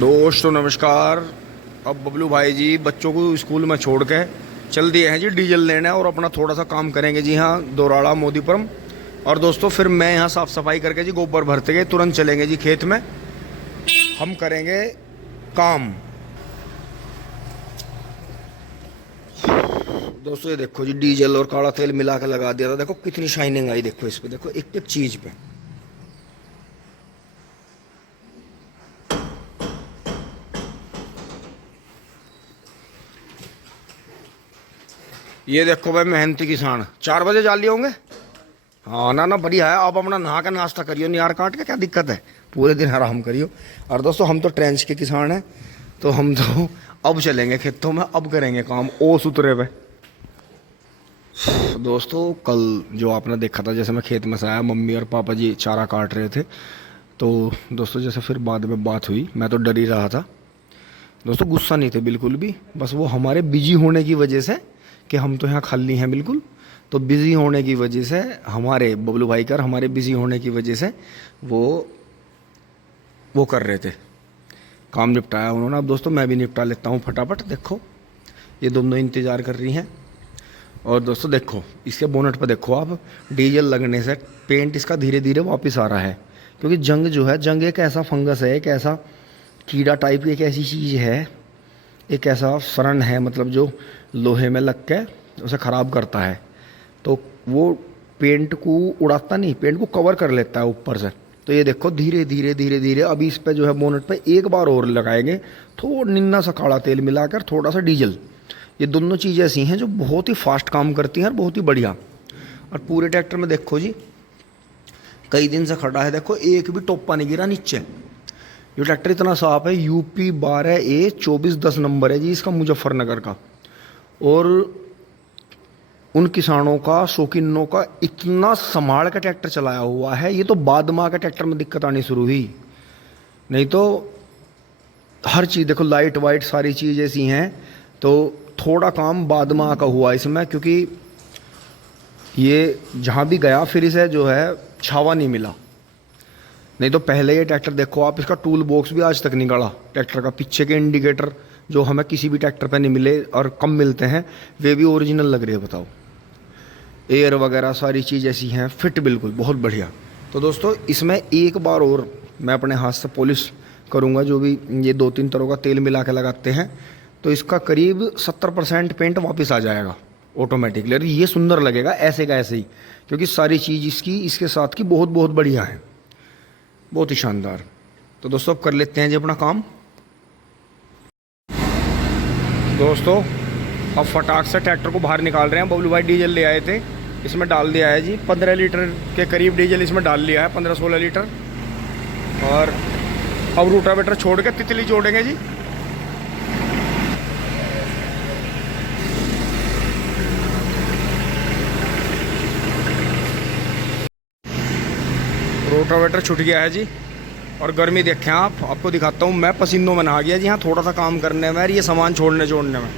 दोस्तों नमस्कार। अब बबलू भाई जी बच्चों को स्कूल में छोड़ के चल दिए हैं जी डीजल लेने और अपना थोड़ा सा काम करेंगे जी हाँ दोराड़ा मोदीपुरम। और दोस्तों फिर मैं यहाँ साफ़ सफाई करके जी गोबर भरते गए तुरंत चलेंगे जी खेत में, हम करेंगे काम। दोस्तों ये देखो जी डीजल और काला तेल मिला के लगा दिया था, देखो कितनी शाइनिंग आई, देखो इस पे, देखो एक एक चीज़ पे। ये देखो भाई मेहनती किसान 4 बजे जा लिए होंगे। हाँ ना बढ़िया है। आप अपना नहा के नाश्ता करियो, नियार काट के, क्या दिक्कत है, पूरे दिन आराम करियो। और दोस्तों हम तो ट्रेंच के किसान हैं, तो हम तो अब चलेंगे खेतों में, अब करेंगे काम ओस उतरे पे। दोस्तों कल जो आपने देखा था, जैसे मैं खेत में से आया, मम्मी और पापा जी चारा काट रहे थे, तो दोस्तों जैसे फिर बाद में बात हुई, मैं तो डर ही रहा था दोस्तों, गुस्सा नहीं थे बिल्कुल भी, बस वो हमारे बिजी होने की वजह से, कि हम तो यहाँ खाली हैं बिल्कुल, तो बिज़ी होने की वजह से, हमारे बबलू भाई कर हमारे बिज़ी होने की वजह से वो कर रहे थे, काम निपटाया उन्होंने। अब दोस्तों मैं भी निपटा लेता हूँ फटाफट। देखो ये दोनों इंतज़ार कर रही हैं। और दोस्तों देखो इसके बोनट पर देखो आप, डीजल लगने से पेंट इसका धीरे धीरे वापस आ रहा है, क्योंकि जंग जो है, जंग एक ऐसा फंगस है, एक ऐसा कीड़ा टाइप की एक ऐसी चीज़ है, एक ऐसा सरण है, मतलब जो लोहे में लग के उसे ख़राब करता है, तो वो पेंट को उड़ाता नहीं, पेंट को कवर कर लेता है ऊपर से। तो ये देखो धीरे धीरे धीरे धीरे अभी इस पे जो है बोनट पे एक बार और लगाएंगे, थोड़ा निन्ना सा काला तेल मिलाकर, थोड़ा सा डीजल। ये दोनों चीज़ें ऐसी हैं जो बहुत ही फास्ट काम करती हैं और बहुत ही बढ़िया। और पूरे ट्रैक्टर में देखो जी कई दिन से खड़ा है, देखो एक भी टोपा नहीं गिरा नीचे। ये ट्रैक्टर इतना साफ है, यूपी 12A2410 नंबर है जी इसका, मुजफ्फरनगर का। और उन किसानों का, शौकीनों का इतना संभाल का ट्रैक्टर चलाया हुआ है। ये तो बाद में आकर ट्रैक्टर में दिक्कत आनी शुरू हुई, नहीं तो हर चीज़ देखो, लाइट वाइट सारी चीज़ ऐसी हैं, तो थोड़ा काम बाद में आकर हुआ इसमें, क्योंकि ये जहाँ भी गया फिर इसे जो है छावा नहीं मिला। नहीं तो पहले ये ट्रैक्टर देखो आप, इसका टूल बॉक्स भी आज तक नहीं गड़ा ट्रैक्टर का। पीछे के इंडिकेटर जो हमें किसी भी ट्रैक्टर पे नहीं मिले और कम मिलते हैं, वे भी ओरिजिनल लग रहे हैं, बताओ। एयर वगैरह सारी चीज़ ऐसी हैं, फिट बिल्कुल बहुत बढ़िया। तो दोस्तों इसमें एक बार और मैं अपने हाथ से पॉलिश करूँगा, जो भी ये 2-3 तरह का तेल मिला के लगाते हैं, तो इसका करीब 70% पेंट वापस आ जाएगा ऑटोमेटिकली। और ये सुंदर लगेगा ऐसे का ऐसे ही, क्योंकि सारी चीज़ इसकी इसके साथ की बहुत बहुत बढ़िया है, बहुत ही शानदार। तो दोस्तों अब कर लेते हैं जी अपना काम। दोस्तों अब फटाक से ट्रैक्टर को बाहर निकाल रहे हैं। बबलू भाई डीजल ले आए थे, इसमें डाल दिया है जी 15 लीटर के करीब डीजल इसमें डाल लिया है, 15-16 लीटर। और अब रूटावेटर छोड़ के तितली जोड़ेंगे जी। रोटावेटर छूट गया है जी। और गर्मी देखें आप, आपको दिखाता हूँ, मैं पसीनों में नहा गया जी हाँ, थोड़ा सा काम करने में और ये सामान छोड़ने में।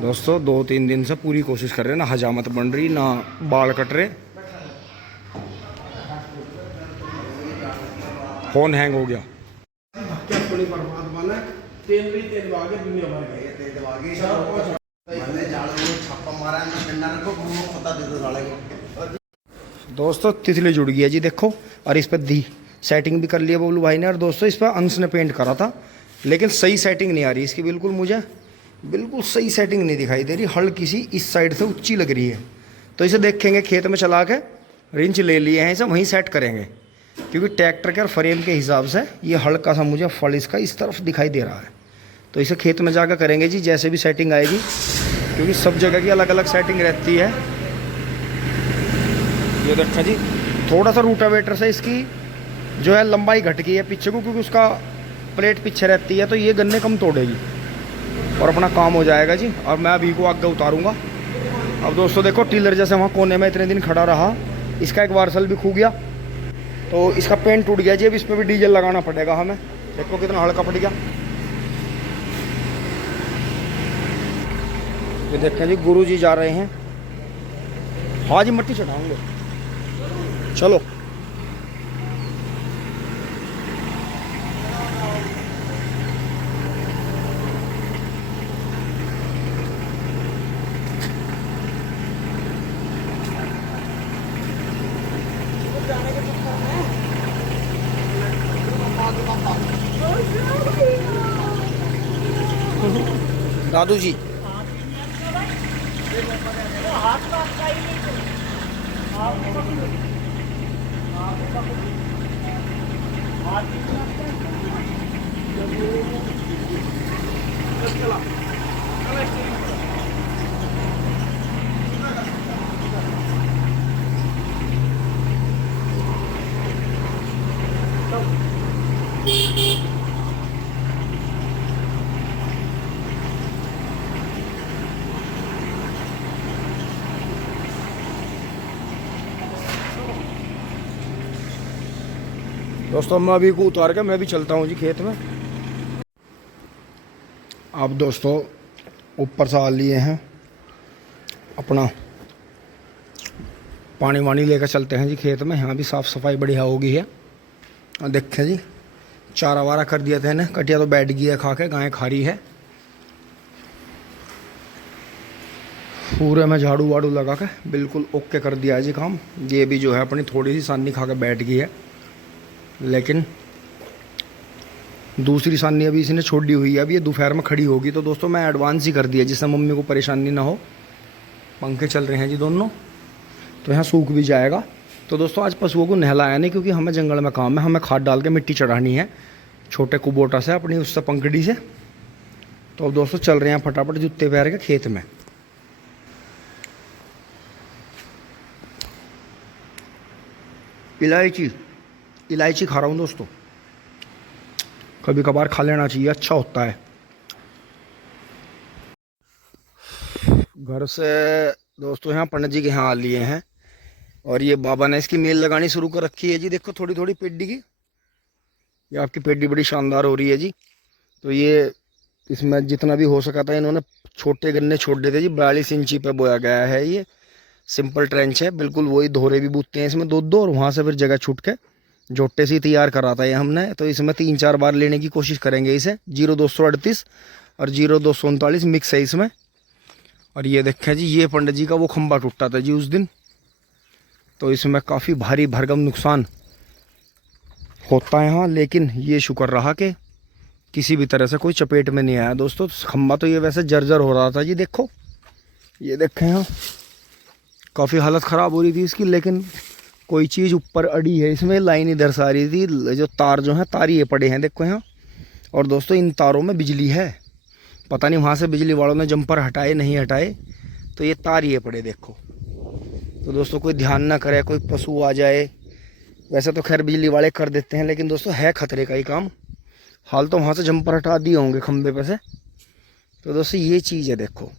दोस्तों 2-3 दिन से पूरी कोशिश कर रहे हैं, ना हजामत बन रही, ना बाल कट रहे, फोन हैंग हो गया। दोस्तों तितली जुड़ गई है जी देखो, और इस पर दी सेटिंग भी कर लिया बबलू भाई ने। और दोस्तों इस पर अंश ने पेंट करा था, लेकिन सही सेटिंग नहीं आ रही इसकी, बिल्कुल मुझे बिल्कुल सही सेटिंग नहीं दिखाई दे रही, हल्की सी इस साइड से ऊंची लग रही है। तो इसे देखेंगे खेत में चला के, रिंच ले लिए हैं इसे, वहीं सेट करेंगे, क्योंकि ट्रैक्टर के और फ्रेम के हिसाब से ये हल्का सा मुझे फल इसका इस तरफ दिखाई दे रहा है। तो इसे खेत में जाकर करेंगे जी, जैसे भी सेटिंग आएगी, क्योंकि सब जगह की अलग अलग सेटिंग रहती है। ये देखा जी थोड़ा सा रूटावेटर से इसकी जो है लंबाई घट गई है पीछे को, क्योंकि उसका प्लेट पीछे रहती है, तो ये गन्ने कम तोड़ेगी और अपना काम हो जाएगा जी। और मैं अभी को आगे उतारूंगा। अब दोस्तों देखो टीलर जैसे वहाँ कोने में इतने दिन खड़ा रहा, इसका एक वार्सल भी खो गया, तो इसका पेंट टूट गया जी। अब इस पर भी डीजल लगाना पड़ेगा हमें, देखो कितना हल्का पड़ गया। ये देखें जी गुरु जी जा रहे हैं, हाँ जी मट्टी चढ़ाएंगे, चलो। दादू जी दोस्तों मैं अभी को उतार के मैं भी चलता हूँ जी खेत में। अब दोस्तों ऊपर से आ लिए हैं, अपना पानी वानी लेकर चलते हैं जी खेत में। यहाँ भी साफ़ सफाई बढ़िया हो गई है। और देखें जी चारा वारा कर दिया था इन्हें, कटिया तो बैठ गई है खा के, गाय खा रही है। पूरे में झाड़ू वाड़ू लगा के बिल्कुल ओके कर दिया है जी काम। ये भी जो है अपनी थोड़ी सी सानी खा के बैठ गई है, लेकिन दूसरी सानी अभी इसने छोड़ी हुई है। अभी ये दोपहर में खड़ी होगी, तो दोस्तों मैं एडवांस ही कर दिया जिससे मम्मी को परेशानी ना हो। पंखे चल रहे हैं जी दोनों, तो यहाँ सूख भी जाएगा। तो दोस्तों आज पशुओं को नहलाया नहीं, क्योंकि हमें जंगल में काम है, हमें खाद डाल के मिट्टी चढ़ानी है छोटे कुबोटा से अपनी उससे पंखड़ी से। तो अब दोस्तों चल रहे हैं फटाफट जूते पैर के खेत में। इलायची खा रहा हूँ दोस्तों, कभी कभार खा लेना चाहिए, अच्छा होता है। घर से दोस्तों यहाँ पंडित जी के यहाँ आ लिए हैं, और ये बाबा ने इसकी मेल लगानी शुरू कर रखी है जी। देखो थोड़ी थोड़ी पेडी की, ये आपकी पेडी बड़ी शानदार हो रही है जी। तो ये इसमें जितना भी हो सका था इन्होंने छोटे गन्ने छोड़ दिए थे जी। 42 इंची पे बोया गया है, ये सिंपल ट्रेंच है बिल्कुल। वही दोहरे भी बूते हैं इसमें दो दो, और वहाँ से फिर जगह छूट के जोटे से तैयार करा था ये हमने। तो इसमें 3-4 बार लेने की कोशिश करेंगे इसे। 0238 और 0239 मिक्स है इसमें। और ये देखें जी, ये पंडित जी का वो खंबा टूटा था जी उस दिन, तो इसमें काफ़ी भारी भरगम नुकसान होता है यहाँ। लेकिन ये शुक्र रहा कि किसी भी तरह से कोई चपेट में नहीं आया दोस्तों। खंबा तो ये वैसे जर्जर हो रहा था जी। देखो ये देखें यहाँ काफ़ी हालत ख़राब हो रही थी इसकी, लेकिन कोई चीज़ ऊपर अड़ी है इसमें। लाइन इधर से आ रही थी, जो तार जो हैं तार ये पड़े हैं देखो यहाँ। और दोस्तों इन तारों में बिजली है, पता नहीं वहाँ से बिजली वालों ने जंपर हटाए नहीं हटाए, तो ये तार ये पड़े देखो। तो दोस्तों कोई ध्यान ना करे, कोई पशु आ जाए। वैसे तो खैर बिजली वाले कर देते हैं, लेकिन दोस्तों है खतरे का ही काम। हाल तो वहाँ से जंपर हटा दिए होंगे खंबे पे से। तो दोस्तों ये चीज़ है देखो,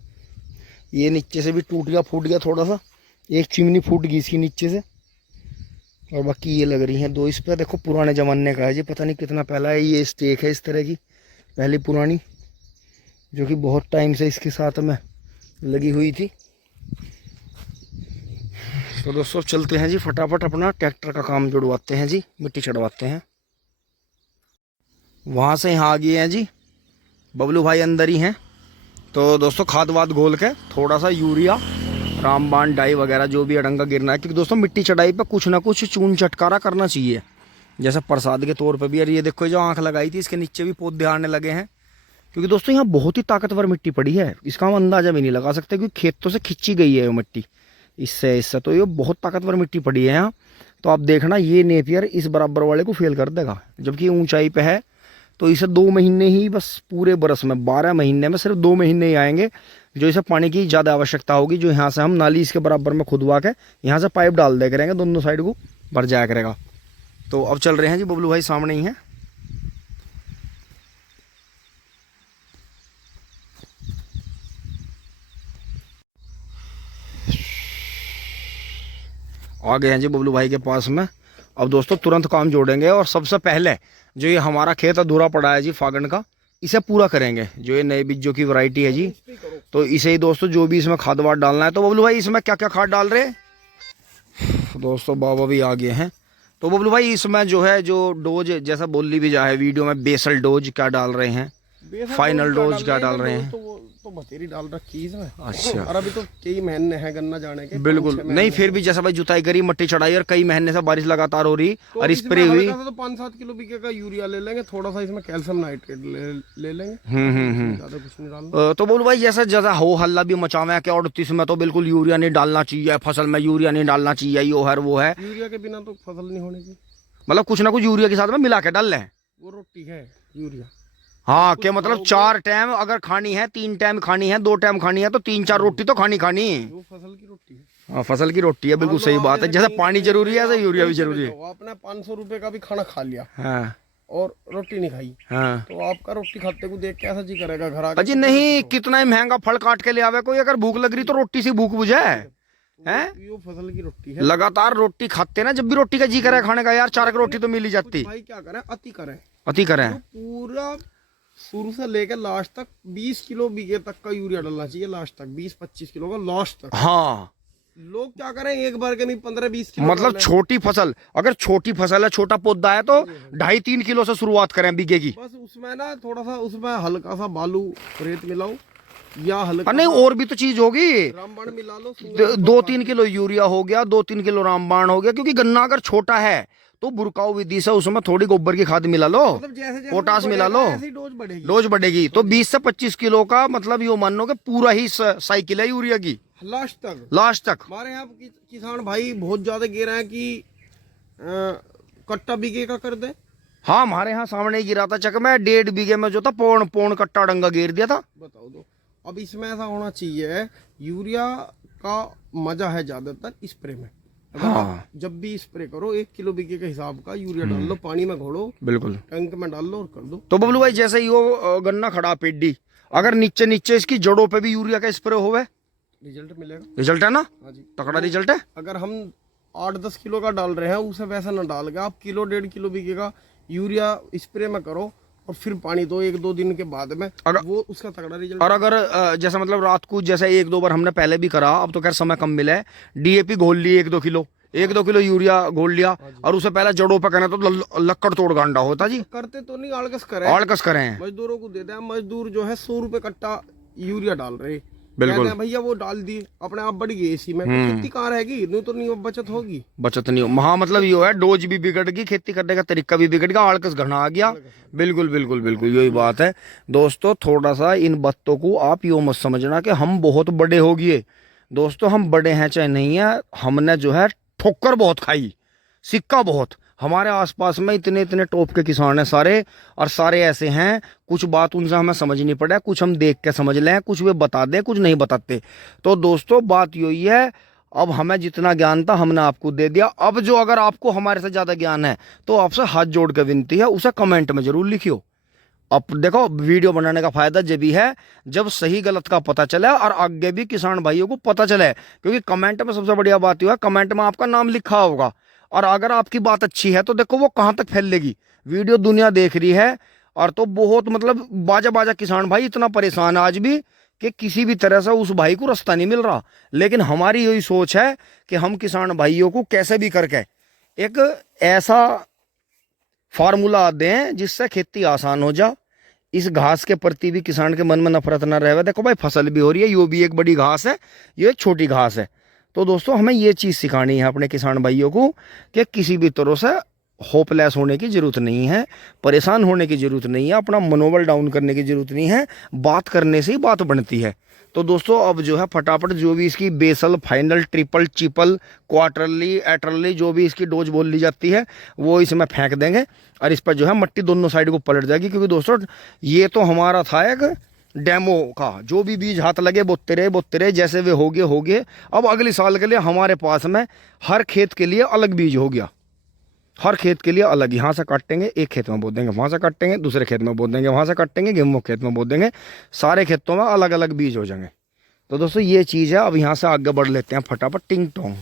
ये नीचे से भी टूट गया फूट गया थोड़ा सा, एक चिमनी फूट गई इसकी नीचे से। और बाकी ये लग रही हैं 2 इस पर। देखो पुराने ज़माने का है जी, पता नहीं कितना पहला है। ये स्टेक है इस तरह की पहली पुरानी, जो कि बहुत टाइम से इसके साथ में लगी हुई थी। तो दोस्तों चलते हैं जी फटाफट, अपना ट्रैक्टर का काम जुड़वाते हैं जी, मिट्टी चढ़वाते हैं। वहाँ से यहाँ आ गए हैं जी, बबलू भाई अंदर ही हैं। तो दोस्तों खाद वाद घोल के थोड़ा सा यूरिया रामबाण डाई वगैरह जो भी अड़ंगा गिरना है, क्योंकि दोस्तों मिट्टी चढ़ाई पे कुछ ना कुछ चून चटकारा करना चाहिए, जैसे प्रसाद के तौर पे भी। और ये देखो जो आंख लगाई थी इसके नीचे भी पौधे आने लगे हैं, क्योंकि दोस्तों यहाँ बहुत ही ताकतवर मिट्टी पड़ी है। इसका हम अंदाजा भी नहीं लगा सकते, क्योंकि खेतों से खिंची गई है ये मिट्टी इससे। तो ये बहुत ताकतवर मिट्टी पड़ी है यहाँ। तो आप देखना ये नेपियर इस बराबर वाले को फेल कर देगा, जबकि ऊंचाई पे है। तो इसे 2 महीने ही बस पूरे बरस में 12 महीने में सिर्फ 2 महीने ही आएंगे जो इसे पानी की ज़्यादा आवश्यकता होगी, जो यहाँ से हम नाली इसके बराबर में खुदवा के यहाँ से पाइप डाल दे करेंगे, दोनों साइड को भर जाया करेगा। तो अब चल रहे हैं जी, बबलू भाई सामने ही हैं। आ गए हैं जी बबलू भाई के पास में। अब दोस्तों तुरंत काम जोड़ेंगे, और सबसे पहले जो ये हमारा खेत अधूरा पड़ा है जी फागण का, इसे पूरा करेंगे। जो ये नए बीजों की वैरायटी है जी, तो इसे ही दोस्तों जो भी इसमें खाद वाद डालना है। तो बबलू भाई इसमें क्या क्या खाद डाल रहे हैं? दोस्तों बाबा भी आ गए हैं। तो बबलू भाई इसमें जो है जो डोज जैसा बोली भी जा है वीडियो में, बेसल डोज क्या डाल रहे हैं? फाइनल डोज क्या डाल रहे हैं? तो बतेरी डाल रखी इसमें। अच्छा। और अभी तो कई महीने हैं गन्ना जाने के। बिल्कुल नहीं, फिर भी जैसा भाई जुताई करी, मट्टी चढ़ाई और कई महीने से बारिश लगातार हो रही तो और स्प्रे हुई, तो 5-7 किलो बीघे का यूरिया ले लेंगे, थोड़ा सा इसमें कैल्शियम नाइट्रेट ले लेंगे। ज्यादा कुछ नहीं डालना। तो बोलू भाई जैसा जैसा हो हल्ला भी मचावे कि 38 में तो बिल्कुल यूरिया नहीं डालना चाहिए, फसल में यूरिया नहीं डालना चाहिए, यो है वो है। यूरिया के बिना तो फसल नहीं होने की, मतलब कुछ ना कुछ यूरिया के साथ में मिला के डाल लें। वो रोटी है यूरिया। हाँ क्या मतलब 4 टाइम अगर खानी है, 3 टाइम खानी है, 2 टाइम खानी है, तो 3-4 रोटी तो खानी वो फसल की रोटी है। हाँ फसल की रोटी है, बिल्कुल सही बात है। जैसे पानी जरूरी है, ऐसे यूरिया भी जरूरी है। आपने 500 रुपए का भी खाना खा लिया हाँ और रोटी नहीं खाई, हाँ तो आपका रोटी खाते को देख के ऐसा जी करेगा घर आके। अजी नहीं, कितना ही महंगा फल काट के ले आवे कोई, अगर भूख लग रही तो रोटी से भूख बुझे हैं। ये फसल की रोटी है। लगातार रोटी खाते ना, जब भी रोटी का जी करे खाने का, यार 4 रोटी तो मिल ही जाती। भाई क्या करें, अति करें। पूरा शुरू से लेकर लास्ट तक 20 किलो बीघे तक का यूरिया डालना चाहिए, लास्ट तक 20-25 किलो का लास्ट तक। हाँ लोग क्या करें, एक बार के नहीं 15-20 किलो। मतलब छोटी फसल, अगर छोटी फसल है, छोटा पौधा है, तो 2.5-3 किलो से शुरुआत करें बीघे की। बस उसमें ना थोड़ा सा उसमें हल्का सा बालू रेत मिलाओ या हल्का, नहीं और भी तो चीज होगी, रामबाण मिला लो। 2-3 किलो यूरिया हो गया, 2-3 किलो रामबाण हो गया, क्योंकि गन्ना अगर छोटा है तो बुरकाऊ विधि से उसमें थोड़ी गोबर की खाद मिला लो, मतलब पोटास मिला लो, डोज बढ़ेगी। तो 20 से 25 किलो का मतलब यो मान लो कि पूरा ही साइकिल है यूरिया की लास्ट तक। हमारे यहाँ किसान भाई बहुत ज्यादा गिर रहे हैं कि कट्टा बीघे का कर दे। हाँ हमारे यहाँ सामने ही गिरा था चक में, 1.5 बीघे में जो था पौन कट्टा डंगा गिर दिया था। बताओ दो, अब इसमें ऐसा होना चाहिए, यूरिया का मजा है ज्यादातर स्प्रे में। हाँ जब भी स्प्रे करो 1 किलो बीघे के हिसाब का यूरिया डाल लो, पानी में घोलो, बिल्कुल टैंक में डाल लो और कर दो। तो बबलू भाई जैसे ही वो गन्ना खड़ा पेडी, अगर नीचे इसकी जड़ों पे भी यूरिया का स्प्रे होवे, रिजल्ट मिलेगा। रिजल्ट है ना? हाँ जी, तगड़ा रिजल्ट है। अगर हम 8-10 किलो का डाल रहे हैं, उसे वैसा ना डाल के आप 1-1.5 किलो बीघे का यूरिया स्प्रे में करो और फिर पानी दो 1-2 दिन के बाद में, अगर वो उसका तगड़ा रिजल्ट। और अगर जैसा मतलब रात को जैसे 1-2 बार हमने पहले भी करा, अब तो खैर समय कम मिला है, डीएपी घोल लिए 1-2 किलो यूरिया घोल लिया और उसे पहले जड़ों पे करना तो लक्कड़ तोड़ गांडा होता जी। करते तो नहीं, आलकस करें, मजदूरों को देते हैं। मजदूर जो है 100 रुपए कट्टा यूरिया डाल रहे, बिल्कुल भैया वो डाल दिए, अपने आप बढ़ गई इसी में, खेती कहाँ रहेगी, नहीं तो नहीं बचत होगी। बचत नहीं हो, हाँ मतलब ये है, डोज भी बिगड़ गई, खेती करने का तरीका भी बिगड़ गया, आलकस घना आ गया। बिल्कुल यही बात है दोस्तों। थोड़ा सा इन बातों को आप यो मत समझना कि हम बहुत बड़े हो गए। दोस्तों हम बड़े हैं चाहे नहीं है, हमने जो है ठोकर बहुत खाई, सिक्का बहुत। हमारे आसपास में इतने टॉप के किसान हैं सारे, और सारे ऐसे हैं, कुछ बात उनसे हमें समझनी पड़े, कुछ हम देख के समझ लें, कुछ वे बता दें, कुछ नहीं बताते। तो दोस्तों बात यही है, अब हमें जितना ज्ञान था हमने आपको दे दिया। अब जो अगर आपको हमारे से ज़्यादा ज्ञान है तो आपसे हाथ जोड़ के विनती है, उसे कमेंट में जरूर लिखियो। अब देखो वीडियो बनाने का फायदा जब भी है जब सही गलत का पता चले और आगे भी किसान भाइयों को पता चले, क्योंकि कमेंट में सबसे बढ़िया बात यह है, कमेंट में आपका नाम लिखा होगा, और अगर आपकी बात अच्छी है तो देखो वो कहाँ तक फैलेगी, वीडियो दुनिया देख रही है। और तो बहुत मतलब बाजा किसान भाई इतना परेशान है आज भी कि किसी भी तरह से उस भाई को रास्ता नहीं मिल रहा। लेकिन हमारी यही सोच है कि हम किसान भाइयों को कैसे भी करके एक ऐसा फार्मूला दें जिससे खेती आसान हो जा, इस घास के प्रति भी किसान के मन में नफरत ना रहे। देखो भाई फसल भी हो रही है, ये भी एक बड़ी घास है, ये एक छोटी घास है। तो दोस्तों हमें ये चीज़ सिखानी है अपने किसान भाइयों को कि किसी भी तरह से होपलेस होने की ज़रूरत नहीं है, परेशान होने की ज़रूरत नहीं है, अपना मनोबल डाउन करने की ज़रूरत नहीं है, बात करने से ही बात बनती है। तो दोस्तों अब जो है फटाफट जो भी इसकी बेसल, फाइनल, ट्रिपल, चिपल, क्वार्टरली, एटरली जो भी इसकी डोज बोल ली जाती है वो इसमें फेंक देंगे, और इस पर जो है मट्टी दोनों साइड को पलट जाएगी। क्योंकि दोस्तों ये तो हमारा था एक डेमो का, जो भी बीज हाथ लगे बोते रहे, जैसे वे हो गए। अब अगले साल के लिए हमारे पास में हर खेत के लिए अलग बीज हो गया, हर खेत के लिए अलग। यहाँ से काटेंगे, एक खेत में बो देंगे, वहाँ से काटेंगे, दूसरे खेत में बो देंगे, वहाँ से काटेंगे, गेहूं खेत में बो देंगे, सारे खेतों में अलग अलग बीज हो जाएंगे। तो दोस्तों ये चीज़ है। अब यहाँ से आगे बढ़ लेते हैं फटाफट टिंग टोंग।